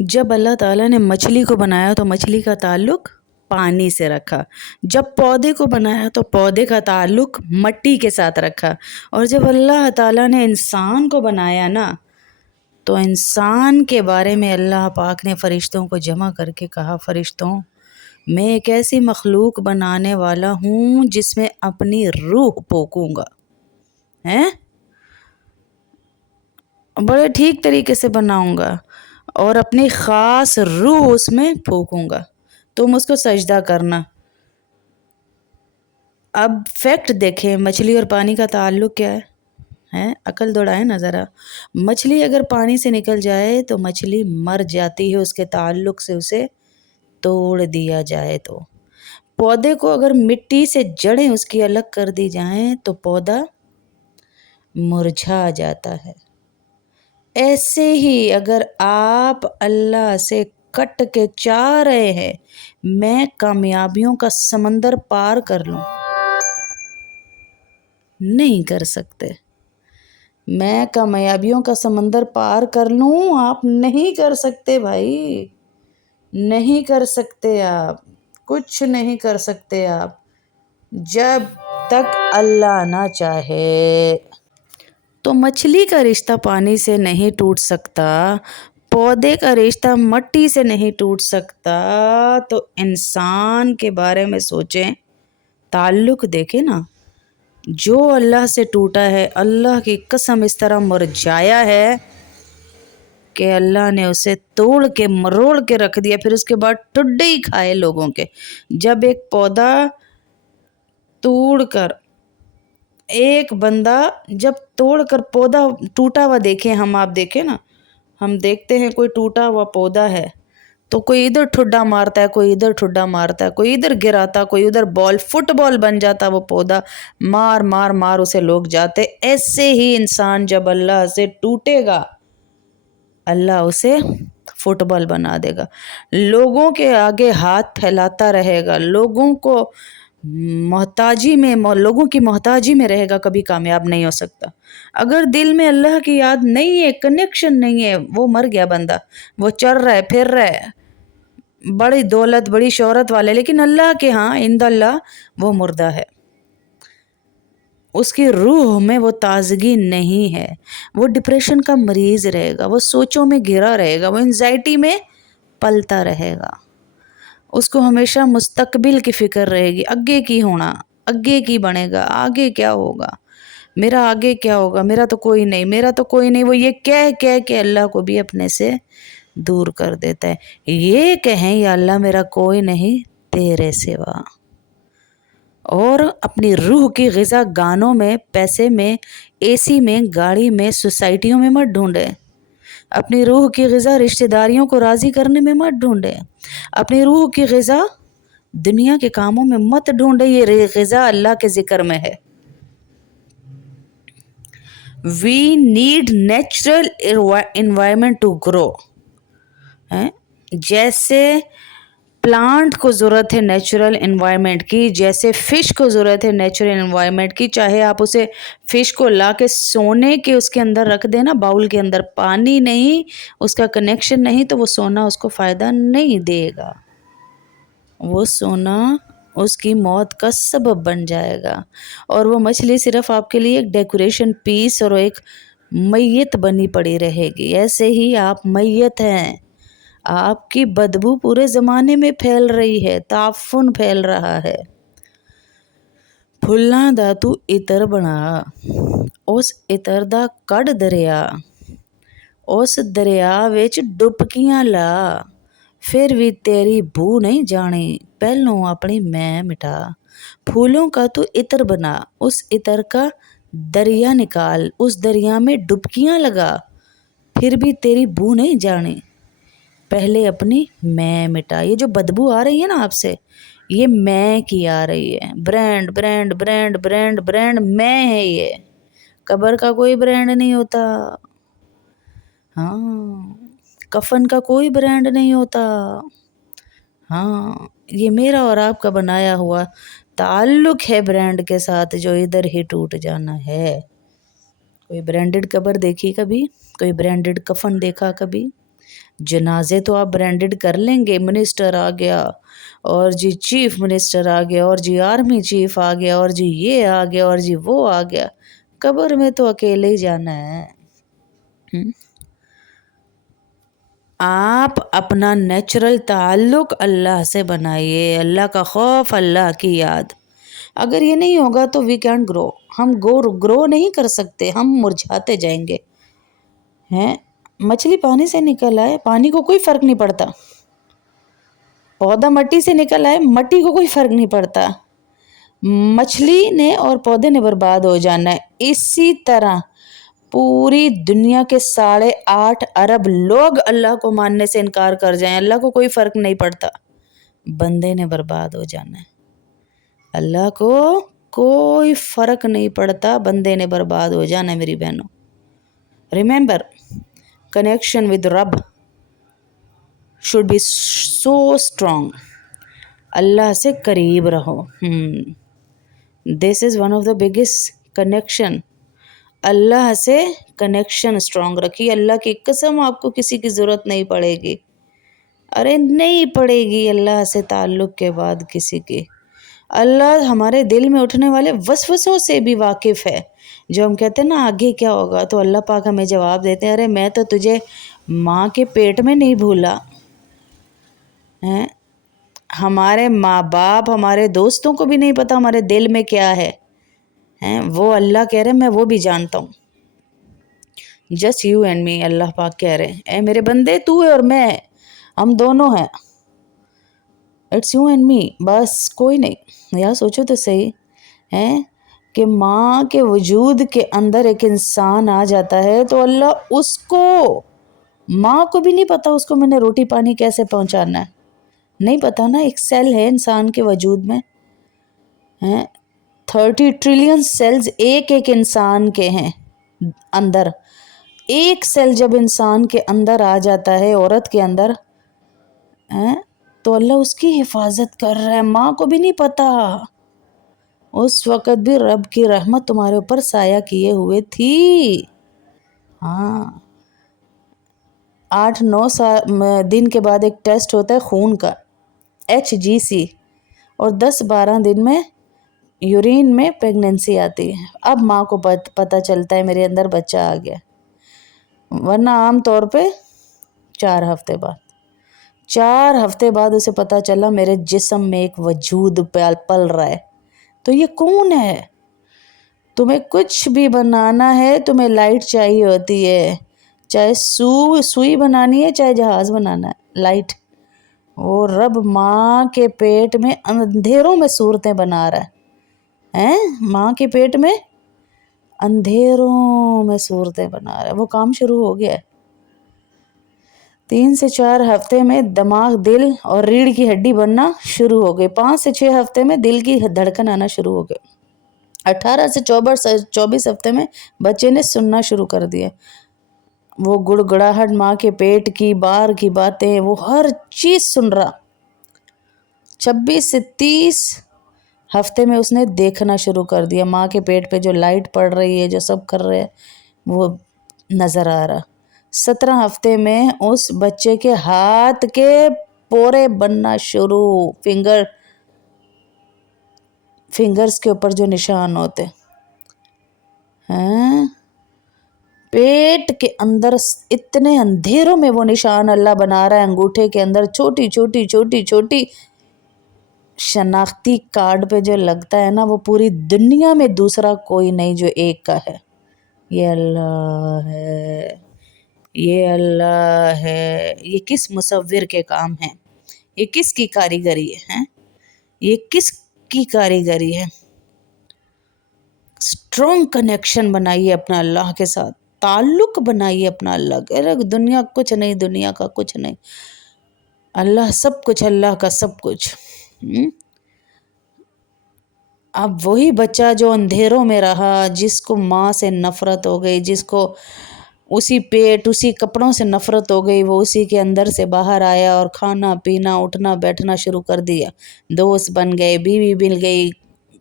जब अल्लाह ताला ने मछली को बनाया तो मछली का ताल्लुक पानी से रखा। जब पौधे को बनाया तो पौधे का ताल्लुक मट्टी के साथ रखा। और जब अल्लाह ताला ने इंसान को बनाया ना, तो इंसान के बारे में अल्लाह पाक ने फ़रिश्तों को जमा करके कहा, फ़रिश्तों, मैं एक ऐसी मखलूक बनाने वाला हूँ जिसमें अपनी रूह पोकूँगा। हैं? बड़े ठीक तरीके से बनाऊँगा और अपनी ख़ास रूह उसमें फूकूँगा, तुम उसको सजदा करना। अब फैक्ट देखें, मछली और पानी का ताल्लुक़ क्या है? हैं? अकल दौड़ाएं ना ज़रा। मछली अगर पानी से निकल जाए तो मछली मर जाती है, उसके ताल्लुक़ से उसे तोड़ दिया जाए तो। पौधे को अगर मिट्टी से जड़ें उसकी अलग कर दी जाएं तो पौधा मुरझा जाता है। ऐसे ही अगर आप अल्लाह से कट के चाह रहे हैं मैं कामयाबियों का समंदर पार कर लूं, नहीं कर सकते। मैं कामयाबियों का समंदर पार कर लूं, आप नहीं कर सकते भाई, नहीं कर सकते आप, कुछ नहीं कर सकते आप जब तक अल्लाह ना चाहे। तो मछली का रिश्ता पानी से नहीं टूट सकता, पौधे का रिश्ता मट्टी से नहीं टूट सकता, तो इंसान के बारे में सोचें, ताल्लुक़ देखें ना। जो अल्लाह से टूटा है, अल्लाह की कसम इस तरह मुरझाया है कि अल्लाह ने उसे तोड़ के मरोड़ के रख दिया, फिर उसके बाद टुड्डे ही खाए लोगों के। जब एक पौधा तोड़ कर, एक बंदा जब तोड़ कर पौधा टूटा हुआ देखें, आप देखें ना, हम देखते हैं कोई टूटा हुआ पौधा है तो कोई इधर ठुड्डा मारता है, कोई इधर ठुड्डा मारता है, कोई इधर गिराता, कोई उधर, बॉल फुटबॉल बन जाता वो पौधा, मार मार मार उसे लोग जाते। ऐसे ही इंसान जब अल्लाह से टूटेगा, अल्लाह उसे फुटबॉल बना देगा, लोगों के आगे हाथ फैलाता रहेगा, लोगों को मोहताजी में, लोगों की मोहताजी में रहेगा, कभी कामयाब नहीं हो सकता। अगर दिल में अल्लाह की याद नहीं है, कनेक्शन नहीं है, वो मर गया बंदा। वो चल रहा है, फिर रहा है, बड़ी दौलत बड़ी शोहरत वाले, लेकिन अल्लाह के यहाँ इंदल्लाह वो मुर्दा है, उसकी रूह में वो ताजगी नहीं है, वो डिप्रेशन का मरीज़ रहेगा, वो सोचों में घिरा रहेगा, वो एंजाइटी में पलता रहेगा, उसको हमेशा मुस्तकबिल की फ़िक्र रहेगी, आगे की होना, आगे की बनेगा, आगे क्या होगा, मेरा आगे क्या होगा, मेरा तो कोई नहीं, मेरा तो कोई नहीं। वो ये कह कह के अल्लाह को भी अपने से दूर कर देता है। ये कहें, या अल्लाह मेरा कोई नहीं तेरे सिवा। और अपनी रूह की ग़िज़ा गानों में, पैसे में, एसी में, गाड़ी में, सोसाइटियों में मत ढूंढें। अपनी रूह की ग़िज़ा रिश्तेदारियों को राज़ी करने में मत ढूंढें। अपनी रूह की ग़िज़ा दुनिया के कामों में मत ढूंढें। ये ग़िज़ा अल्लाह के ज़िक्र में है। We need natural environment to grow. जैसे प्लांट को ज़रूरत है नेचुरल एनवायरनमेंट की, जैसे फ़िश को ज़रूरत है नेचुरल एनवायरनमेंट की, चाहे आप उसे फ़िश को ला के सोने के उसके अंदर रख देना, बाउल के अंदर, पानी नहीं, उसका कनेक्शन नहीं, तो वो सोना उसको फ़ायदा नहीं देगा, वो सोना उसकी मौत का सबब बन जाएगा। और वो मछली सिर्फ़ आपके लिए एक डेकोरेशन पीस और एक मैयत बनी पड़ी रहेगी। ऐसे ही आप मैयत हैं, आपकी बदबू पूरे ज़माने में फैल रही है, ताफ़ुन फैल रहा है। फुल्लां दा तू इतर बना, उस इतर दा कड़ दरिया, उस दरिया विच डुबकियां ला, फिर भी तेरी बू नहीं जानी, पहलों अपनी मैं मिटा। फूलों का तू इतर बना, उस इतर का दरिया निकाल, उस दरिया में डुबकियां लगा, फिर भी तेरी बू नहीं जानी, पहले अपनी मैं मिटा। ये जो बदबू आ रही है ना आपसे, ये मैं की आ रही है। Brand brand brand brand brand मैं है ये, कब्र का कोई ब्रांड नहीं होता। हाँ, कफन का कोई ब्रांड नहीं होता। हाँ, ये मेरा और आपका बनाया हुआ ताल्लुक़ है ब्रांड के साथ, जो इधर ही टूट जाना है। कोई ब्रांडेड कब्र देखी कभी? कोई ब्रांडेड कफन देखा कभी? जनाजे तो आप ब्रांडेड कर लेंगे, मिनिस्टर आ गया और जी चीफ मिनिस्टर आ गया और जी आर्मी चीफ आ गया और जी ये आ गया और जी वो आ गया, कब्र में तो अकेले ही जाना है। आप अपना नेचुरल ताल्लुक अल्लाह से बनाइए, अल्लाह का खौफ, अल्लाह की याद। अगर ये नहीं होगा तो वी कैंट ग्रो, हम ग्रो नहीं कर सकते, हम मुरझाते जाएंगे। हैं, मछली पानी से निकल आए, पानी को कोई फर्क नहीं पड़ता। पौधा मट्टी से निकल आए, मट्टी को कोई फर्क नहीं पड़ता। मछली ने और पौधे ने बर्बाद हो जाना है। इसी तरह पूरी दुनिया के 8.5 अरब लोग अल्लाह को मानने से इनकार कर जाएं, अल्लाह को कोई फर्क नहीं पड़ता, बंदे ने बर्बाद हो जाना है। अल्लाह को कोई फर्क नहीं पड़ता, बंदे ने बर्बाद हो जाना है मेरी बहनों। रिमेंबर, कनेक्शन विद रब शुड बी सो स्ट्रॉन्ग। अल्लाह से करीब रहो। This is one of the biggest connection. अल्लाह से कनेक्शन स्ट्रॉन्ग रखिए। अल्लाह की कसम आपको किसी की ज़रूरत नहीं पड़ेगी, अरे नहीं पड़ेगी अल्लाह से ताल्लुक़ के बाद किसी की। अल्लाह हमारे दिल में उठने वाले वसवसों से भी वाकिफ़ है। जो हम कहते हैं ना आगे क्या होगा, तो अल्लाह पाक हमें जवाब देते हैं, अरे मैं तो तुझे माँ के पेट में नहीं भूला। हैं, हमारे माँ बाप, हमारे दोस्तों को भी नहीं पता हमारे दिल में क्या है। हैं, वो अल्लाह कह रहे हैं मैं वो भी जानता हूँ। जस्ट यू एंड मी, अल्लाह पाक कह रहे हैं, ए मेरे बंदे, तू है और मैं, हम दोनों हैं। इट्स यू एंड मी, बस कोई नहीं। यार सोचो तो सही है कि माँ के वजूद के अंदर एक इंसान आ जाता है तो अल्लाह उसको, माँ को भी नहीं पता उसको मैंने रोटी पानी कैसे पहुँचाना है, नहीं पता ना। एक सेल है इंसान के वजूद में, हैं 30 ट्रिलियन सेल्स एक एक इंसान के हैं अंदर। एक सेल जब इंसान के अंदर आ जाता है, औरत के अंदर, हैं, तो अल्लाह उसकी हिफाजत कर रहा है, माँ को भी नहीं पता। उस वक़्त भी रब की रहमत तुम्हारे ऊपर साया किए हुए थी। हाँ, 8-9 दिन के बाद एक टेस्ट होता है खून का, HGC, और 10-12 दिन में यूरिन में प्रेगनेंसी आती है। अब माँ को पता चलता है मेरे अंदर बच्चा आ गया, वरना आम तौर पे 4 हफ्ते बाद, 4 हफ्ते बाद उसे पता चला मेरे जिस्म में एक वजूद पल रहा है। तो ये कौन है? तुम्हें कुछ भी बनाना है, तुम्हें लाइट चाहिए होती है, चाहे सुई बनानी है, चाहे जहाज़ बनाना है, लाइट। वो रब माँ के पेट में अंधेरों में सूरतें बना रहा है, माँ के पेट में अंधेरों में सूरतें बना रहा है। वो काम शुरू हो गया है। 3 से 4 हफ्ते में दिमाग, दिल और रीढ़ की हड्डी बनना शुरू हो गई। 5 से 6 हफ्ते में दिल की धड़कन आना शुरू हो गई। 18 से 24 हफ्ते में बच्चे ने सुनना शुरू कर दिया। वो गुड़गुड़ाहट, माँ के पेट की बाहर की बातें, वो हर चीज़ सुन रहा। 26 से 30 हफ्ते में उसने देखना शुरू कर दिया। माँ के पेट पे जो लाइट पड़ रही है, जो सब कर रहे हैं, वो नज़र आ रहा। 17 हफ्ते में उस बच्चे के हाथ के पोरे बनना शुरू, फिंगर्स के ऊपर जो निशान होते हैं, पेट के अंदर इतने अंधेरों में वो निशान अल्लाह बना रहा है। अंगूठे के अंदर छोटी छोटी छोटी छोटी शनाख्ती कार्ड पे जो लगता है ना, वो पूरी दुनिया में दूसरा कोई नहीं जो एक का है। ये अल्लाह है, ये अल्लाह है। ये किस मुसव्विर के काम है, ये किसकी कारीगरी है, ये किसकी कारीगरी है। स्ट्रॉन्ग कनेक्शन बनाइए अपना अल्लाह के साथ, ताल्लुक बनाइए अपना अल्लाह के। अरे दुनिया कुछ नहीं, दुनिया का कुछ नहीं, अल्लाह सब कुछ, अल्लाह का सब कुछ। अब वही बच्चा जो अंधेरों में रहा, जिसको माँ से नफ़रत हो गई, जिसको उसी पेट, उसी कपड़ों से नफ़रत हो गई, वो उसी के अंदर से बाहर आया और खाना पीना, उठना बैठना शुरू कर दिया। दोस्त बन गए, बीवी मिल गई,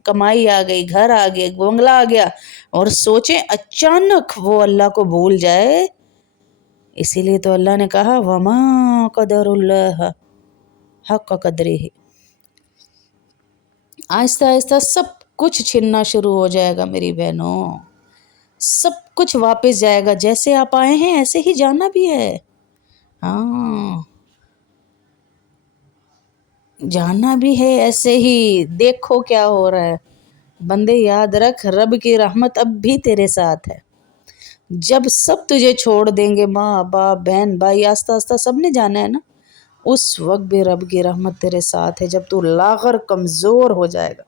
कमाई आ गई, घर आ गया, बंगला आ गया, और सोचें अचानक वो अल्लाह को भूल जाए اسی لیے تو اللہ نے کہا وما قدر اللہ حق قدرہ. آہستہ آہستہ سب کچھ چھننا شروع ہو جائے گا میری بہنوں، سب کچھ واپس جائے گا. جیسے آپ آئے ہیں ایسے ہی جانا بھی ہے. ہاں جانا بھی ہے ایسے ہی. دیکھو کیا ہو رہا ہے بندے، یاد رکھ رب کی رحمت اب بھی تیرے ساتھ ہے. جب سب تجھے چھوڑ دیں گے، ماں باپ بہن بھائی، آہستہ آہستہ سب نے جانا ہے نا، اس وقت بھی رب کی رحمت تیرے ساتھ ہے. جب تو لاغر کمزور ہو جائے گا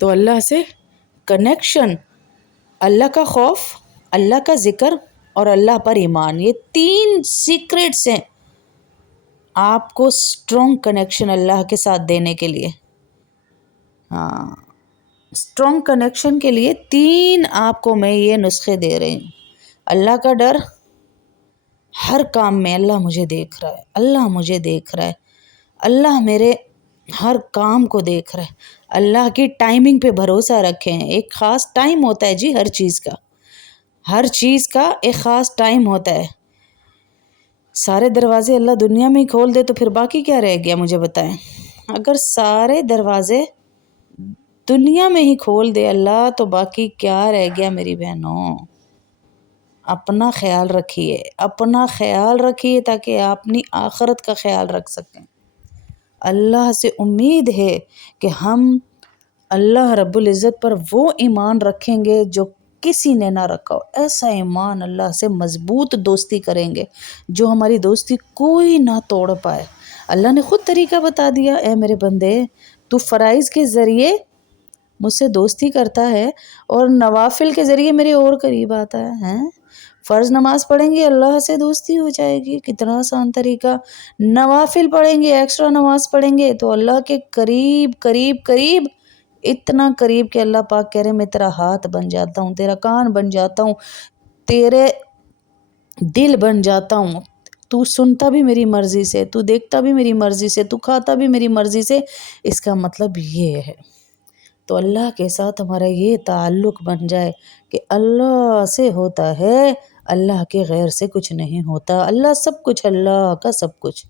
تو اللہ سے کنیکشن، اللہ کا خوف، اللہ کا ذکر اور اللہ پر ایمان، یہ 3 سیکریٹس ہیں آپ کو اسٹرانگ کنیکشن اللہ کے ساتھ دینے کے لیے. ہاں اسٹرانگ کنیکشن کے لیے 3 آپ کو میں یہ نسخے دے رہی ہوں. اللہ کا ڈر، ہر کام میں اللہ مجھے دیکھ رہا ہے، اللہ مجھے دیکھ رہا ہے، اللہ میرے ہر کام کو دیکھ رہا ہے. اللہ کی ٹائمنگ پہ بھروسہ رکھیں. ایک خاص ٹائم ہوتا ہے جی ہر چیز کا، ہر چیز کا ایک خاص ٹائم ہوتا ہے. سارے دروازے اللہ دنیا میں ہی کھول دے تو پھر باقی کیا رہ گیا مجھے بتائیں. اگر سارے دروازے دنیا میں ہی کھول دے اللہ تو باقی کیا رہ گیا میری بہنوں. اپنا خیال رکھیے، اپنا خیال رکھیے تاکہ آپ اپنی آخرت کا خیال رکھ سکیں. اللہ سے امید ہے کہ ہم اللہ رب العزت پر وہ ایمان رکھیں گے جو کسی نے نہ رکھا ہو. ایسا ایمان اللہ سے مضبوط دوستی کریں گے جو ہماری دوستی کوئی نہ توڑ پائے. اللہ نے خود طریقہ بتا دیا، اے میرے بندے تو فرائض کے ذریعے مجھ سے دوستی کرتا ہے اور نوافل کے ذریعے میرے اور قریب آتا ہے. فرض نماز پڑھیں گے اللہ سے دوستی ہو جائے گی، کتنا آسان طریقہ. نوافل پڑھیں گے، ایکسٹرا نماز پڑھیں گے تو اللہ کے قریب قریب قریب، اتنا قریب کہ اللہ پاک کہہ رہے میں تیرا ہاتھ بن جاتا ہوں، تیرا کان بن جاتا ہوں، تیرے دل بن جاتا ہوں. تو سنتا بھی میری مرضی سے، تو دیکھتا بھی میری مرضی سے، تو کھاتا بھی میری مرضی سے. اس کا مطلب یہ ہے. تو اللہ کے ساتھ ہمارا یہ تعلق بن جائے کہ اللہ سے ہوتا ہے، اللہ کے غیر سے کچھ نہیں ہوتا. اللہ سب کچھ، اللہ کا سب کچھ.